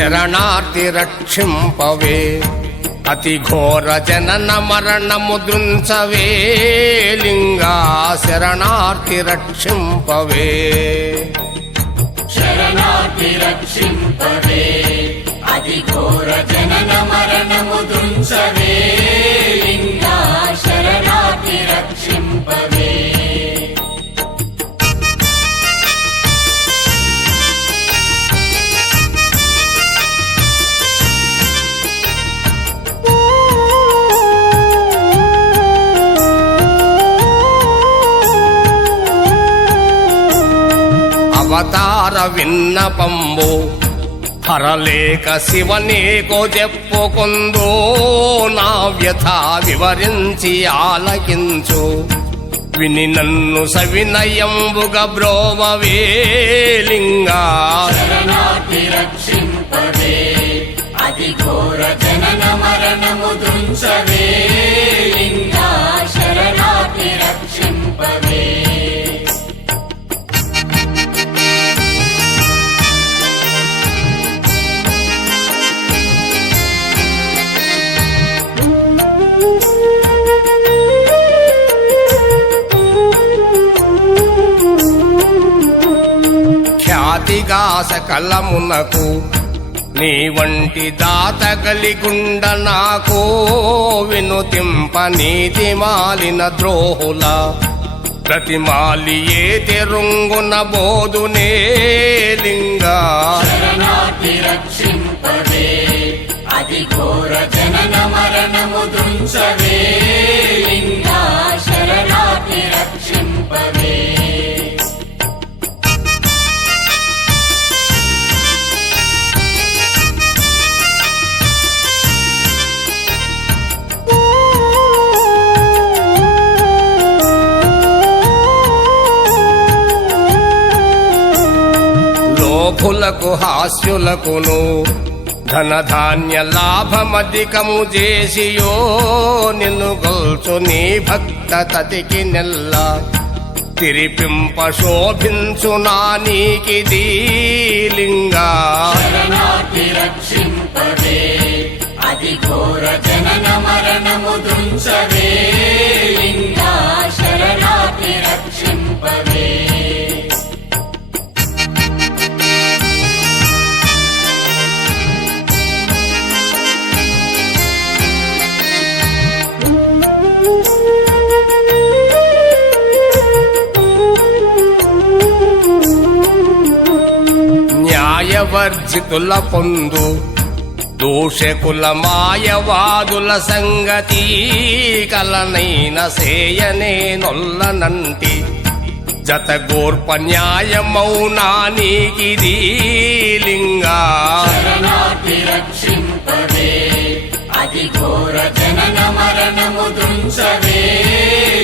శరణార్థి రక్షింపవే అతి ఘోర జనన మరణము దృంచవే లింగా శరణార్థి రక్షింపవే శరణార్థి రక్షింపవే అతి ఘోర జనన మరణము దృంచవే లింగా శరణార్థి రక్షింపవే అవతార విన్నపంబు హరలేక శివనేకో చెప్పుకుందో నా వ్యథ వివరించి ఆలకించు విని నన్ను సవినయంబుగా బ్రోవవే లింగా శరణార్థి రక్షింపవే అతి ఘోర జనన మరణము దృంచవే లింగా శరణార్థి రక్షింపవే ఖ్యాతిగా సకలమునకు నీ వంటి దాత కలిగుండ నాకు వినుతింప నీతి మాలిన ద్రోహుల ప్రతిమాలి ఏ తెరుంగున బోధునే లింగా శరణార్థి రక్షింపవే అతి ఘోర జనన మరణము దృంచవే లింగా శరణార్థి రక్షింపవే లోభులకు హాస్యులకును ధనధాన్య లాభమధికము చేసియో నిన్ను గొల్చు నీ భక్త తతికి నెల్ల తిరిపింప శోభించు నా నీకిది లింగా శరణార్థి రక్షింపవే అతి ఘోర జనన మరణము దృంచవే లింగా శరణార్థి రక్షింపవే న్యాయవర్జితుల పొందు దూషకుల మాయవాదుల సంగతి కలనైన సేయనే నొల్లనంటి జతగోర్ప న్యాయమౌనానికిది లింగా శరణార్థి రక్షింపవే అతి ఘోర జనన మరణము దృంచవే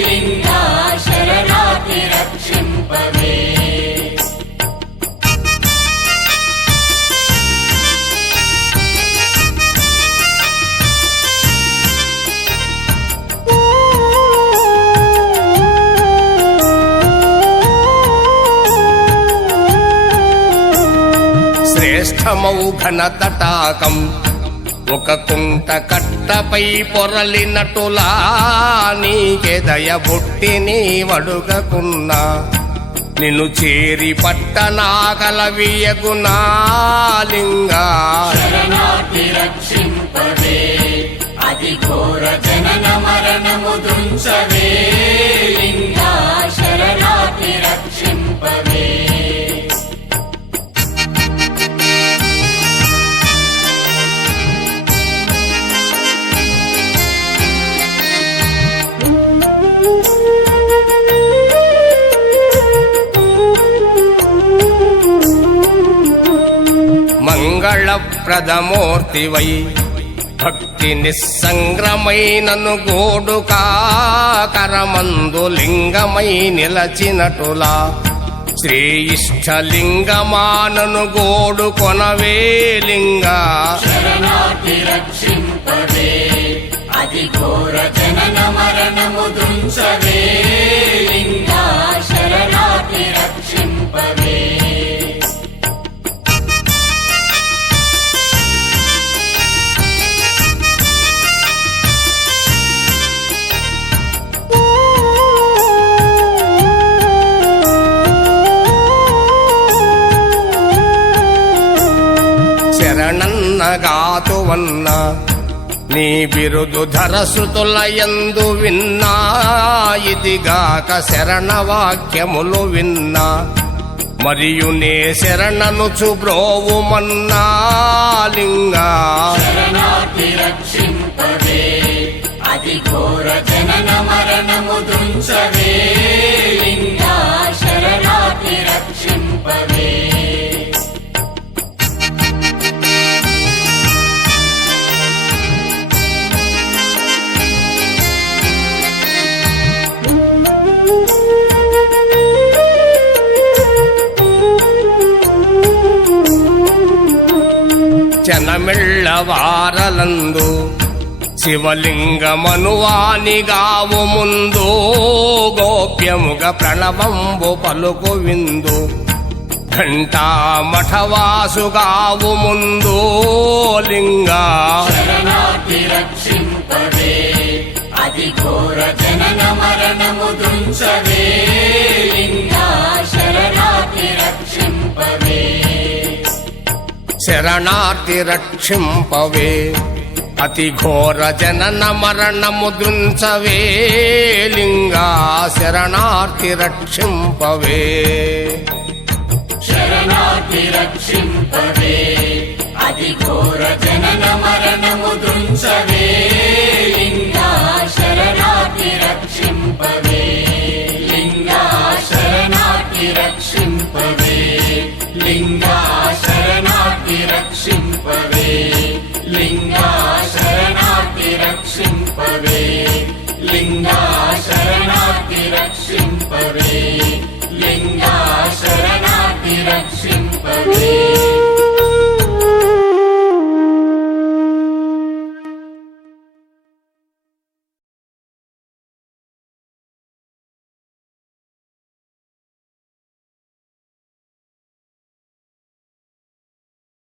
లింగా శరణార్థి రక్షింపవే శ్రేష్టమౌ ఘనతటాకం ఒక కుంట కట్టపై పొరలినటులా నీకే దయబుట్టి నీ వడుగకున్నా నిన్ను చేరి పట్టనాకలవియగునా లింగా శరణార్థి రక్షింపవే అతి ఘోర జనన మరణము దృంచవే లింగా శరణార్థి రక్షింపవే మంగళప్రదమూర్తివై భక్తి నిస్సంగ్రమైనను గోడుకా కరమందు లింగమై నిలచినటులా శ్రీ ఇష్టలింగమానను గోడు కొనవే లింగా శరణార్థి రక్షింపవే అతి ఘోర జనన మరణము దృంచవే లింగా శరణార్థి రక్షింపవే శరణన్నగాతువన్న నీ బిరుదు ధరసుతులయందు విన్నా ఇదిగాక శరణ వాక్యములు విన్నా మరియు నే శరణనుచు బ్రోవుమన్నా లింగా శరణార్థి రక్షింపవే అతి ఘోర జనన మరణము దృంచవే లింగా శరణార్థి రక్షింపవే జనమిళ్ళవారలందు శివలింగమనువానిగావు ముందు గోప్యముగ ప్రణవంబు పలుకు విందు ఘంటా మఠవాసుగావు ముందు లింగా శరణార్థి రక్షింపవే అతి ఘోర జనన మరణము దృంచవే లింగా శరణార్థి రక్షింపవే శరణార్థి రక్షింపవే అతి ఘోర జనన మరణము దృంచవే లింగా శరణార్థి రక్షింపవే శరణార్థి రక్షింపవే అతి ఘోర జనన మరణము దృంచవే లింగా శరణార్థి రక్షింపవే లింగా శరణార్థి రక్షింపవే లింగా శరణార్థి రక్షింపవే లింగా శరణార్థి రక్షింపవే లింగా